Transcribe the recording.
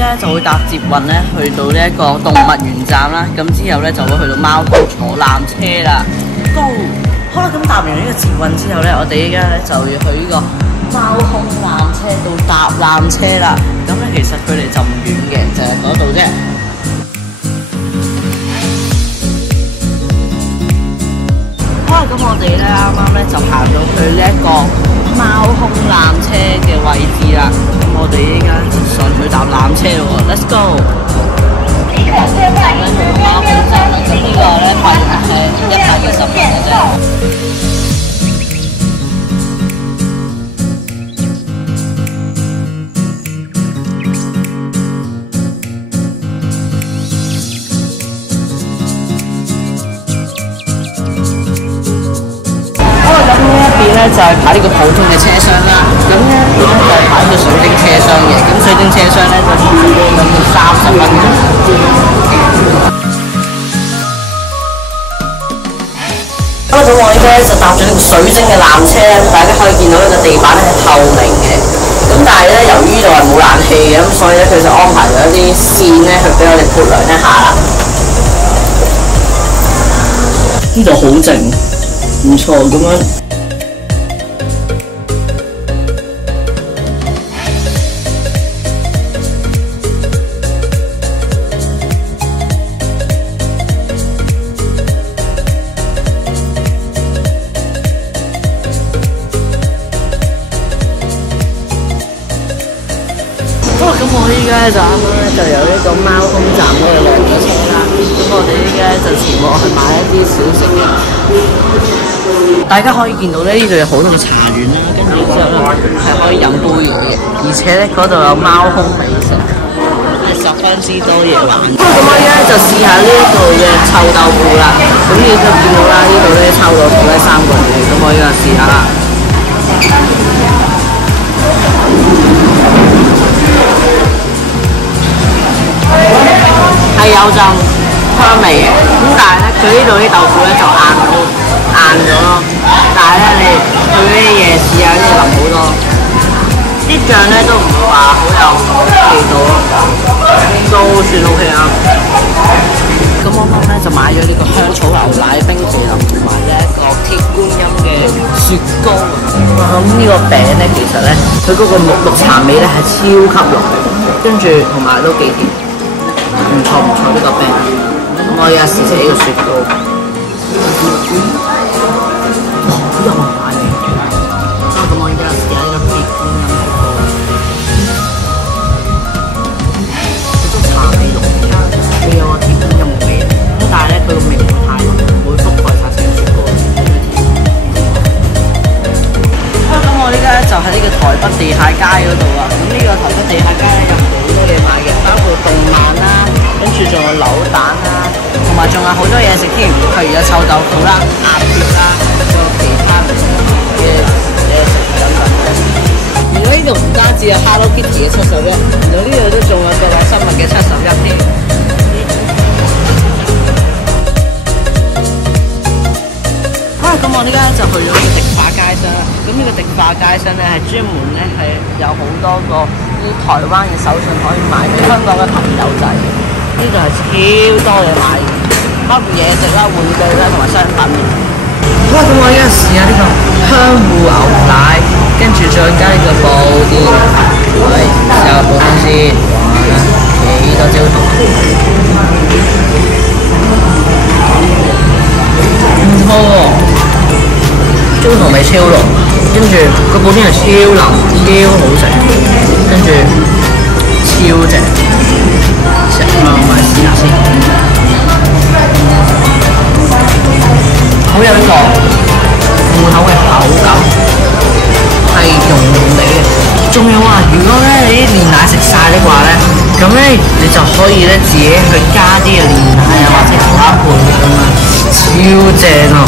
家就會搭捷運咧去到呢一個動物園站啦，咁之後咧就會去到貓空坐纜車啦。Go！ 好啦，咁搭完呢個捷運之後咧，我哋依家咧就要去呢個貓空纜車度搭纜車啦。咁咧其實佢哋就唔遠嘅，就係嗰度啫。好啦，咁我哋咧啱啱咧就行到去呢一個貓空纜車嘅位置啦。咁我哋依家就上去搭纜車咯喎 ，Let's go！ 咁咧去到貓空站啦，咁呢個咧費用係120蚊嘅啫。就係排呢個普通嘅車廂啦，咁咧就係排呢個水晶車廂嘅，咁水晶車廂咧就30蚊嘅。好啦，咁我依家咧就搭咗呢個水晶嘅纜車，大家可以見到呢個地板咧係透明嘅，咁但係咧由於呢度係冇冷氣嘅，咁所以咧佢就安排咗一啲線咧去俾我哋撥涼一下啦。呢度好靜，唔錯咁樣。咁我依家就啱啱咧就由呢個貓空站嗰度落咗車啦，咁我哋依家就前往去買一啲小食嘅。大家可以見到咧，呢度有好多個茶園啦，跟住之後咧係可以飲杯嘢嘅，而且咧嗰度有貓空美食，係十分之多嘢玩。咁我依家就試下呢一度嘅臭豆腐啦，咁你就見到啦，呢度咧臭豆腐咧3個人嘅，咁我依家試下啦。係有陣香味嘅，咁但係咧佢呢度啲豆腐咧就硬咗咯，但係咧你去嗰啲夜市啊啲淋好多，啲醬咧都唔會話好有味道咯，都算 OK 啦。咁我啱咧就買咗呢個香草牛奶冰淇淋同埋呢一個鐵觀音嘅雪糕。咁呢個餅咧其實咧佢嗰個綠茶味咧係超級濃，跟住同埋都幾甜。唔錯呢個餅，咁我而家試食呢個雪糕，好有文化味。咁我而家試下呢個鐵觀音雪糕，佢都茶味濃啲，佢有個鐵觀音嘅味，咁但係咧佢個味唔太濃，唔會覆蓋晒成個雪糕。咁我而家就喺呢個台北地下街嗰度啊，咁呢個台北地下街咧有好多嘢買嘅，包括動漫啦。跟住仲有扭蛋啦，同埋仲有好多嘢食添，譬如有臭豆腐啦、鴨血啦，仲有其他嘅嘢食等等。原來呢度唔單止有 Hello Kitty 嘅71，原來呢度都仲有各位生物嘅71添。好啦，咁我呢家就去咗呢個迪化街商啦。咁呢個迪化街商咧係專門咧係有好多個啲台灣嘅手信可以賣俾香港嘅朋友仔。呢度係超多嘢買嘅，包括嘢食啦、玩具啦同埋商品。好啦，咁我而家試下呢個香芋牛奶，跟住再加呢個布甸，係試下布甸先，幾多焦糖？唔錯喎，焦糖味超濃，跟住個布甸係超腍、超好食，跟住超正。我買試下先，好有呢個芋頭嘅口感，係濃濃地嘅。仲有啊，如果咧你啲煉奶食晒的話咧，咁咧你就可以咧自己去加啲嘅煉奶啊，或者其他配咁啊，超正啊！